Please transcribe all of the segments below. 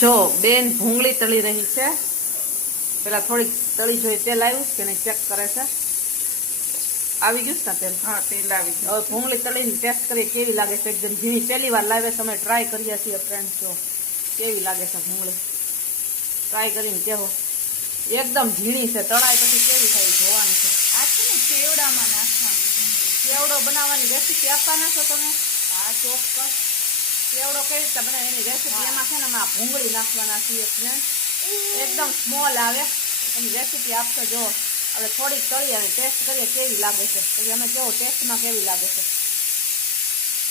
જો બેન ભૂંગળી તળી રહી છે. પેલા થોડીક તળી જોઈએ તેલ આવ્યું કે નહીં ચેક કરે છે. આવી ગયું ને તેલ? હા, તેલ આવી ગયું. હવે ભૂંગળી તળીને ટેસ્ટ કરીએ કેવી લાગે છે. એકદમ ઝીણી, પહેલી વાર લાવે છે, અમે ટ્રાય કરીએ છીએ ફ્રેન્ડ. જો કેવી લાગે છે ભૂંગળી, ટ્રાય કરીને કહો. એકદમ ઝીણી છે, તળાય પછી કેવી થાય જોવાની છે. આ છે ને ચેવડામાં નાખવાનું. ચેવડો બનાવવાની રેસીપી આપવાના છો તમે? હા, ચોક્કસ. ચેવડો કેવી રીતે બનાવે એની રેસીપી એમાં છે ને અમે ભૂંગળી નાખવાના છીએ ફ્રેન્ડ. એકદમ સ્મોલ આવે એની રેસીપી આપશો. જો હવે થોડીક તળી અને ટેસ્ટ કરીએ કેવી લાગે છે, પછી અમે કેવો ટેસ્ટમાં કેવી લાગે છે.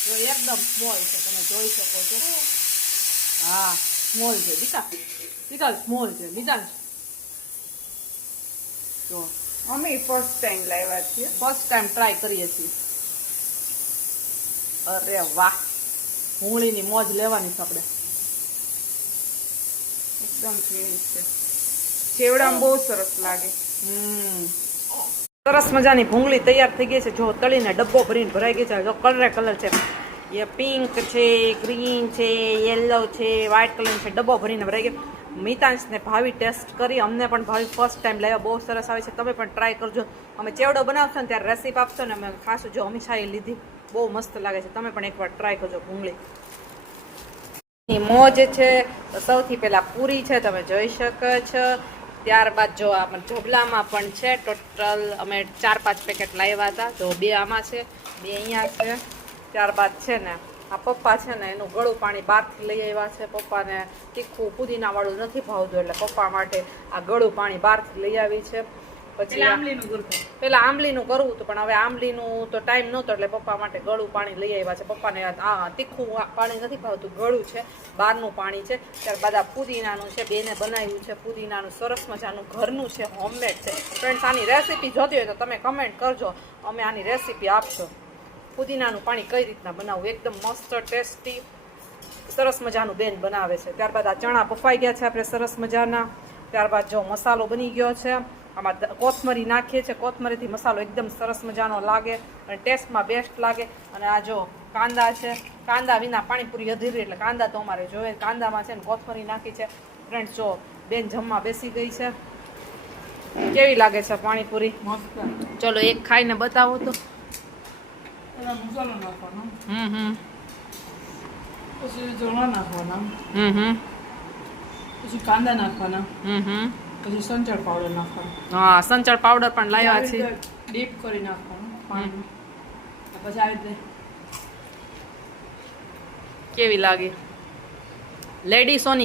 જો એકદમ સ્મોલ છે, તમે જોઈ શકો છો. હા સ્મોલ છે દીકા સ્મોલ છે બીજા. જો અમે ફર્સ્ટ ટાઈમ લાવ્યા છીએ. ફર્સ્ટ ટાઈમ ટ્રાય કરીએ છીએ. અરે વાહ, ભૂંગળીની મોજ લેવાની છે આપણે. એકદમ ઝીણી છે. ચેવડામાં બહુ સરસ લાગે. સરસ મજાની ભૂંગળી તૈયાર થઈ ગઈ છે. જો તળીને ડબ્બો ભરીને ભરાઈ ગઈ છે. જો કલર છે, એ પિંક છે, ગ્રીન છે, યેલો છે, વ્હાઈટ કલર છે. ડબ્બો ભરીને ભરાઈ ગયો. મિતાંશને ભાવી ટેસ્ટ કરી, અમને પણ ભાવી ફર્સ્ટ ટાઈમ લાવ્યા. બહુ સરસ આવે છે, તમે પણ ટ્રાય કરજો. અમે ચેવડો બનાવશો ને ત્યારે રેસીપી આપશો ને અમે ખાશું. જો હંમેશા એ લીધી, બહુ મસ્ત લાગે છે. તમે પણ એકવાર ટ્રાય કરજો ભૂંગળી. મોજ છે સૌથી પહેલા પૂરી છે, તમે જોઈ શકો છો. ત્યારબાદ જો આ ઢોકળામાં પણ છે. ટોટલ અમે 4-5 પેકેટ લાવ્યા હતા. તો 2 આમાં છે, 2 અહીંયા છે. ત્યારબાદ છે ને આ પપ્પા છે ને એનું ગળું પાણી બહારથી લઈ આવ્યા છે. પપ્પાને તીખું પુદીનાવાળું નથી ભાવતું, એટલે પપ્પા માટે આ ગળું પાણી બહારથી લઈ આવી છે. પછી પેલા આંબલીનું કરવું હતું, પણ હવે આંબલીનું તો ટાઈમ નહોતો, એટલે પપ્પા માટે ગળું પાણી લઈ આવ્યા છે. પપ્પાને તીખું પાણી નથી ભાવતું, ગળું છે, બહારનું પાણી છે. ત્યારબાદ આ પુદીનાનું છે, બેને બનાવ્યું છે પુદીનાનું, સરસ મજાનું ઘરનું છે, હોમમેડ છે. ફ્રેન્ડ્સ, આની રેસીપી જોતી હોય તો તમે કમેન્ટ કરજો, અમે આની રેસીપી આપશો. પુદીનાનું પાણી કઈ રીતના બનાવવું, એકદમ મસ્ત ટેસ્ટી સરસ મજાનું બેન બનાવે છે. ત્યારબાદ આ ચણા બફાઈ ગયા છે આપણે સરસ મજાના. ત્યારબાદ જો મસાલો બની ગયો છે. આમાં કોથમરી નાખીએ છીએ. કોથમરીથી મસાલો એકદમ સરસ મજાનો લાગે અને ટેસ્ટમાં બેસ્ટ લાગે. અને આ જો કાંદા છે, કાંદા વિના પાણીપુરી અધૂરી, એટલે કાંદા તો અમારે જોઈએ. કાંદામાં છે ને કોથમરી નાખી છે. ફ્રેન્ડ્સ જો બેન જમવા બેસી ગઈ છે. કેવી લાગે છે પાણીપુરી? ચલો એક ખાઈને બતાવો તો. મસાલો નાખવાનો, હમ પછી ચણા નાખવાના, હમ પછી કાંદા નાખવાના, હમ પછી સંચળ પાવડર નાખવાનો. હા, સંચળ પાવડર પણ લાવ્યા છે. ડીપ કરી નાખવાનું પાણી. પછી આવી રીતે કેવી લાગી લેડીસોની